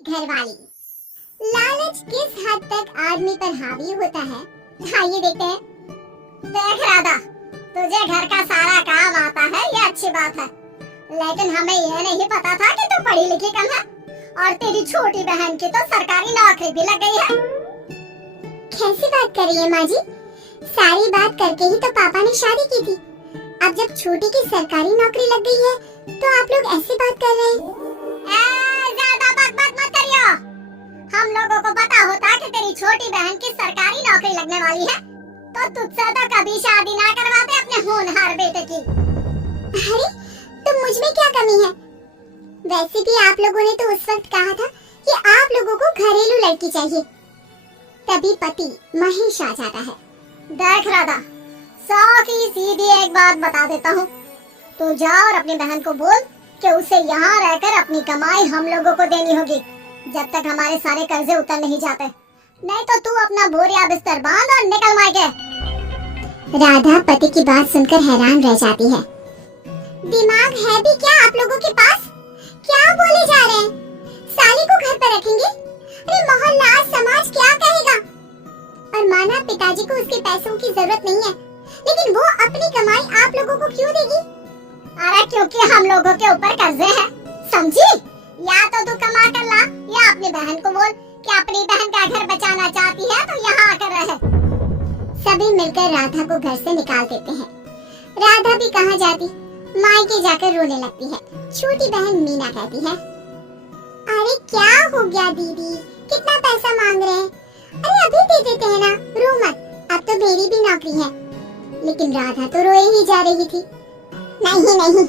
घरवाली। लालच किस हद तक आदमी पर हावी होता है, आइए देखते हैं। देख राधा, तुझे घर का सारा काम आता है, ये अच्छी बात है, लेकिन हमें ये नहीं पता था कि तू पढ़ी लिखी कम है और तेरी छोटी बहन की तो सरकारी नौकरी भी लग गई है। कैसी बात कर रही है माँ जी? सारी बात करके ही तो पापा ने शादी की थी। अब जब छोटी की सरकारी नौकरी लग गई है तो आप लोग ऐसी बात कर रहे हैं। ज्यादा बकबक मत करियो। हम लोगों को पता होता कि तेरी छोटी बहन की सरकारी नौकरी लगने वाली है तो तुझसे तो कभी शादी ना करवाते अपने होनहार बेटे की। अरे तो मुझ में क्या कमी है? वैसे भी आप लोगों ने तो उस वक्त कहा था कि आप लोगों को घरेलू लड़की चाहिए, तभी पति महेश आ जाता है। देख राधा, सौ की सीधी एक बात बता देता हूँ, तू जा और अपनी बहन को बोल कि उसे यहाँ रहकर अपनी कमाई हम लोगों को देनी होगी जब तक हमारे सारे कर्जे उतर नहीं जाते, नहीं तो तू अपना बोरिया बिस्तर बांध और निकल मायके। राधा पति की बात सुनकर हैरान रह जाती है। दिमाग है भी क्या आप लोगों के पास? क्या बोले जा रहे हैं? साली को घर पर रखेंगे? अरे मोहल्ला समाज क्या कहेगा? और माना पिताजी को उसके पैसों की जरूरत नहीं है, लेकिन वो अपनी कमाई आप लोगों को क्यों देगी? अरे क्योंकि हम लोगों के ऊपर कर्जे हैं, समझी? या तो तू कमा कर ला या अपनी बहन को बोल कि अपनी बहन का घर बचाना चाहती है तो यहाँ आकर रहे। सभी मिलकर राधा को घर से निकाल देते हैं। राधा भी कहाँ जाती, मायके जाकर रोने लगती है। छोटी बहन मीना कहती है, अरे क्या हो गया दीदी, कितना पैसा मांग रहे हैं? अरे अभी दे देते हैं ना, रो मत, अब तो मेरी भी नौकरी है। लेकिन राधा तो रोए ही जा रही थी। नहीं नहीं,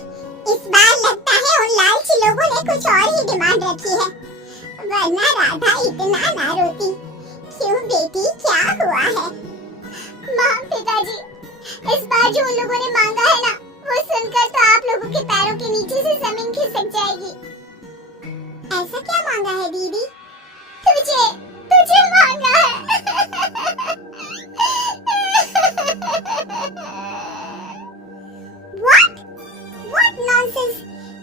इस बार लगता है उन लालची लोगों ने कुछ और ही डिमांड रखी है, वरना राधा इतना ना रोती। क्यों बेटी, क्या हुआ है? माँ, पिताजी, इस बार जो उन लोगों ने मांगा है ना, वो सुनकर तो आप लोगों के पैरों के नीचे से जमीन खिसक जाएगी। ऐसा क्या मांगा है दीदी? तुझे तुझे मांगा है। What? What nonsense?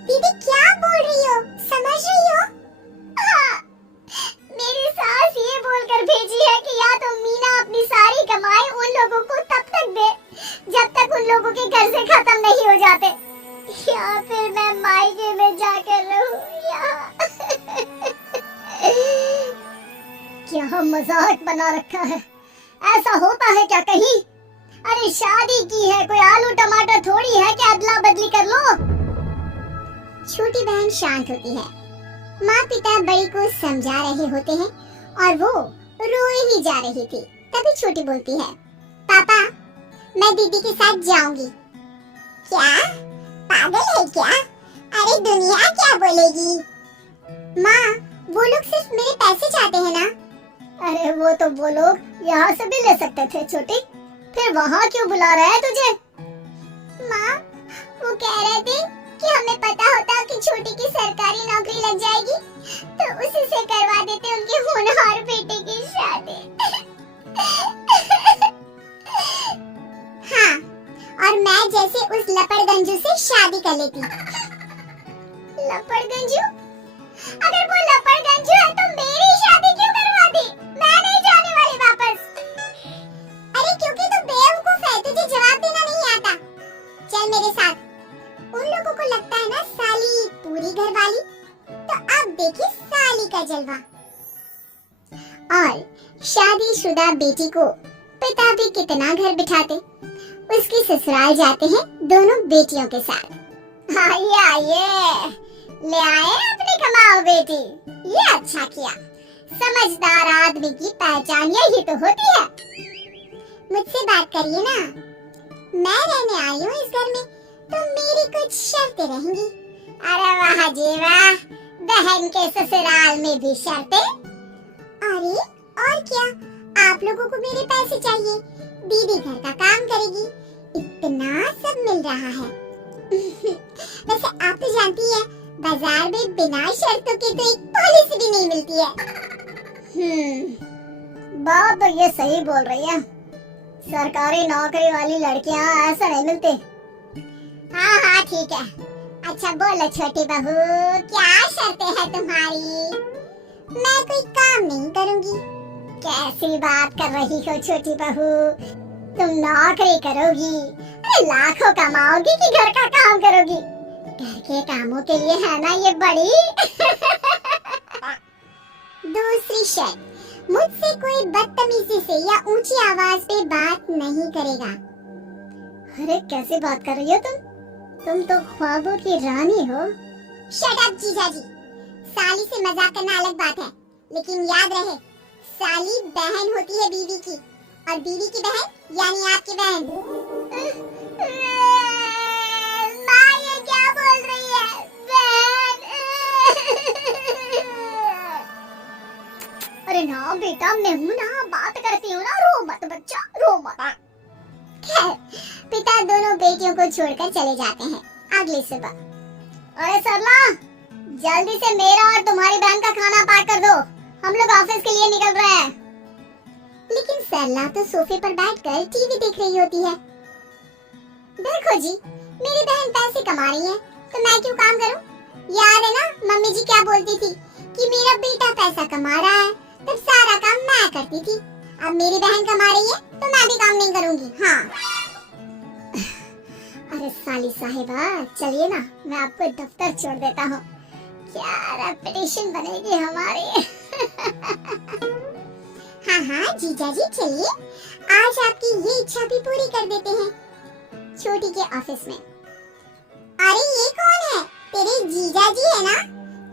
दीदी क्या बोल रही हो? समझ रही हो? हाँ, मेरी सास ये बोलकर भेजी है कि या तो मीना अपनी सारी कमाई उन लोगों को तब तक दे जब तक उन लोगों के कर्जे खत्म नहीं हो जाते, या फिर मैं मायके में जाकर रहूं। क्या मजाक बना रखा है? ऐसा होता है क्या कहीं? अरे शादी की है, कोई आलू टमाटर थोड़ी है कि अदला बदली कर लो। छोटी बहन शांत होती है। माँ पिता बड़ी को समझा रहे होते हैं और वो रोए ही जा रही थी। तभी छोटी बोलती है, पापा मैं दीदी के साथ जाऊंगी। क्या? पागल है क्या? अरे दुनिया क्या बोलेगी? माँ, वो लोग सिर्फ मेरे पैसे चाहते हैं ना। अरे वो तो वो लोग यहाँ से भी ले सकते थे छोटी, फिर वहाँ क्यों बुला रहे हैं तुझे? माँ, वो कह रहे थे कि हमें पता होता कि छोटी की सरकारी नौकरी लग जाएगी तो उसी से करवा देते उनके होनहार बेटे की शादी। हाँ, और मैं जैसे उस लपड़गंजू से शादी कर लेती। लपड़गंजू? अगर वो लपड़गंजू है तो मेरी शादी क्यों करवा दी? मैं नहीं जाने वाली वापस। अरे क्योंकि तू बेवकूफ है, तुझे जवाब देना नहीं आता। चल मेरे साथ। उन लोगों को लगता है ना साली पूरी घरवाली, तो अब देखिए साली का जलवा। और शादीशुदा बेटी को पिता भी कितना घर बिठाते, उसकी ससुराल जाते हैं दोनों बेटियों के साथ। आइए आइए, ले आए अपनी कमाओ बेटी, ये अच्छा किया। समझदार आदमी की पहचान यही तो होती है। मुझसे बात करिए ना, मैं रहने आई हूँ इस घर में तो मेरी कुछ शर्तें रहेंगी। अरे वाह जी वाह, बहन के ससुराल में भी शर्तें? अरे और क्या, आप लोगों को मेरे पैसे चाहिए, दीदी घर का काम करेगी, इतना सब मिल रहा है। वैसे आप तो जानती है बाजार में बिना शर्तों के तो एक पॉलिसी भी नहीं मिलती है। बात तो ये सही बोल रही है, सरकारी नौकरी वाली लड़कियां ऐसा नहीं मिलती। हाँ हाँ ठीक है, अच्छा बोलो छोटी बहू, क्या शर्तें हैं तुम्हारी? मैं कोई काम नहीं करूंगी। कैसी बात कर रही हो छोटी बहू, तुम नौकरी करोगी? अरे लाखों कमाओगी कि घर का काम करोगी? घर के कामों के लिए है ना ये बड़ी। दूसरी शर्त, मुझसे कोई बदतमीजी से या ऊंची आवाज पे बात नहीं करेगा। अरे कैसे बात कर रही हो तुम तो ख्वाबों की रानी हो। शट अप जीजाजी, साली से मजाक करना अलग बात है, लेकिन याद रहे साली बहन होती है बीवी की, और बीवी की बहन यानी आपकी बहन। माँ ये क्या बोल रही है? बहन। अरे ना बेटा, मैं हूँ ना, बात करती हूँ ना, रो मत बच्चा, रो मत। खैर, पिता दोनों बेटियों को छोड़कर चले जाते हैं अगली सुबह। अरे सरला, जल्दी से मेरा और तुम्हारी बहन का खाना पैक कर दो, हम लोग ऑफिस के लिए निकल रहे हैं। लेकिन सरला तो सोफे पर बैठकर टीवी देख रही होती है। देखो जी, मेरी बहन पैसे कमा रही है तो मैं क्यों काम करूं? याद है ना मम्मी जी क्या बोलती थी कि मेरा बेटा पैसा कमा रहा है तब सारा काम मैं करती थी। अब मेरी बहन कमा रही है तो मैं भी काम नहीं करूंगी। हाँ। अरे साली साहिबा, चलिए ना, मैं आपको दफ्तर छोड़ देता हूँ, क्या रेपुटेशन बनेगी हमारी। हाँ हाँ जीजा जी, चलिए, आज आपकी ये इच्छा भी पूरी कर देते हैं। छोटी के ऑफिस में। अरे ये कौन है? तेरे जीजा जी है ना?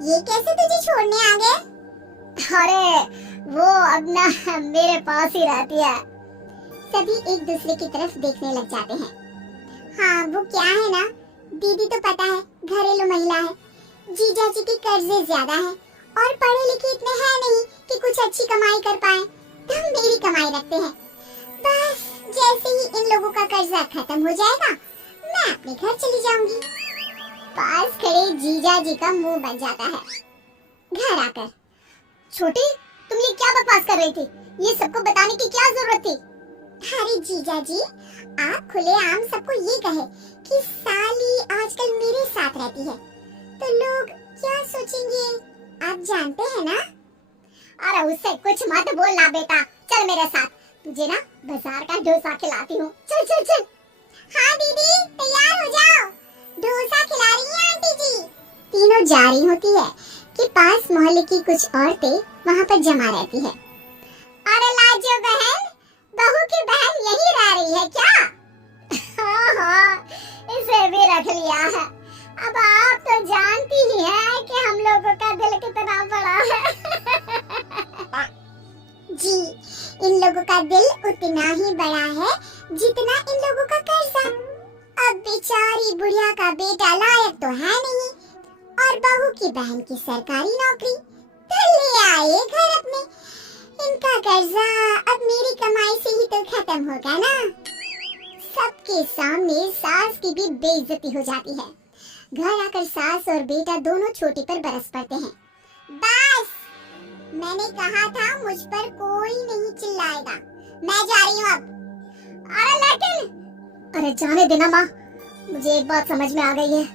ये कैसे तुझे छोड़ने आ गए? अरे वो अब ना मेरे पास ही रहती है। सभी एक दूसरे की तरफ देखने लग जाते हैं। हाँ वो क्या है ना, दीदी तो पता है घरेलू महिला है, जीजा जी के कर्जे ज्यादा है और पढ़े लिखे इतने हैं नहीं कि कुछ अच्छी कमाई कर पाए, तो हम मेरी कमाई रखते हैं। बस जैसे ही इन लोगों का कर्जा खत्म हो जाएगा मैं अपने घर चली जाऊंगी। पास खड़े जीजा जी का मुंह बन जाता है। घर आकर, छोटी तुम ये क्या बकवास कर रही थी? ये सबको बताने की क्या जरूरत थी? अरे जीजा जी, आप खुलेआम सबको ये कहे कि साली आजकल मेरे साथ रहती है तो लोग क्या सोचेंगे, आप जानते हैं ना। अरे उससे कुछ मत बोलना बेटा, चल मेरे साथ, तुझे ना बाजार का डोसा खिलाती हूँ, चल चल चल। हाँ दीदी तैयार हो जाओ, डोसा खिला रही है आंटी जी। तीनों जा रही होती है कि पास मोहल्ले की कुछ औरतें वहाँ पर जमा रहती है। अरे लाजो बहन, बहू की बहन यही रह रही है क्या? हाँ हाँ, इसे भी रख लिया है। अब आप तो जानती ही हैं कि हम लोगों का दिल कितना बड़ा है। जी, इन लोगों का दिल उतना ही बड़ा है जितना इन लोगों का कर्जा। अब बेचारी बुढ़िया का बेटा लायक तो है नहीं और बहू की बहन की सरकारी नौकरी, तो ले आए घर अपने। इनका कर्जा अब मेरी कमाई से ही तो खत्म होगा ना। सबके सामने सास की भी बेइज्जती हो जाती है। घर आकर सास और बेटा दोनों छोटी पर बरस पड़ते हैं। बस, मैंने कहा था मुझ पर कोई नहीं चिल्लाएगा, मैं जा रही हूँ अब। अरे लेकिन, अरे जाने देना माँ, मुझे एक बात समझ में आ गई है।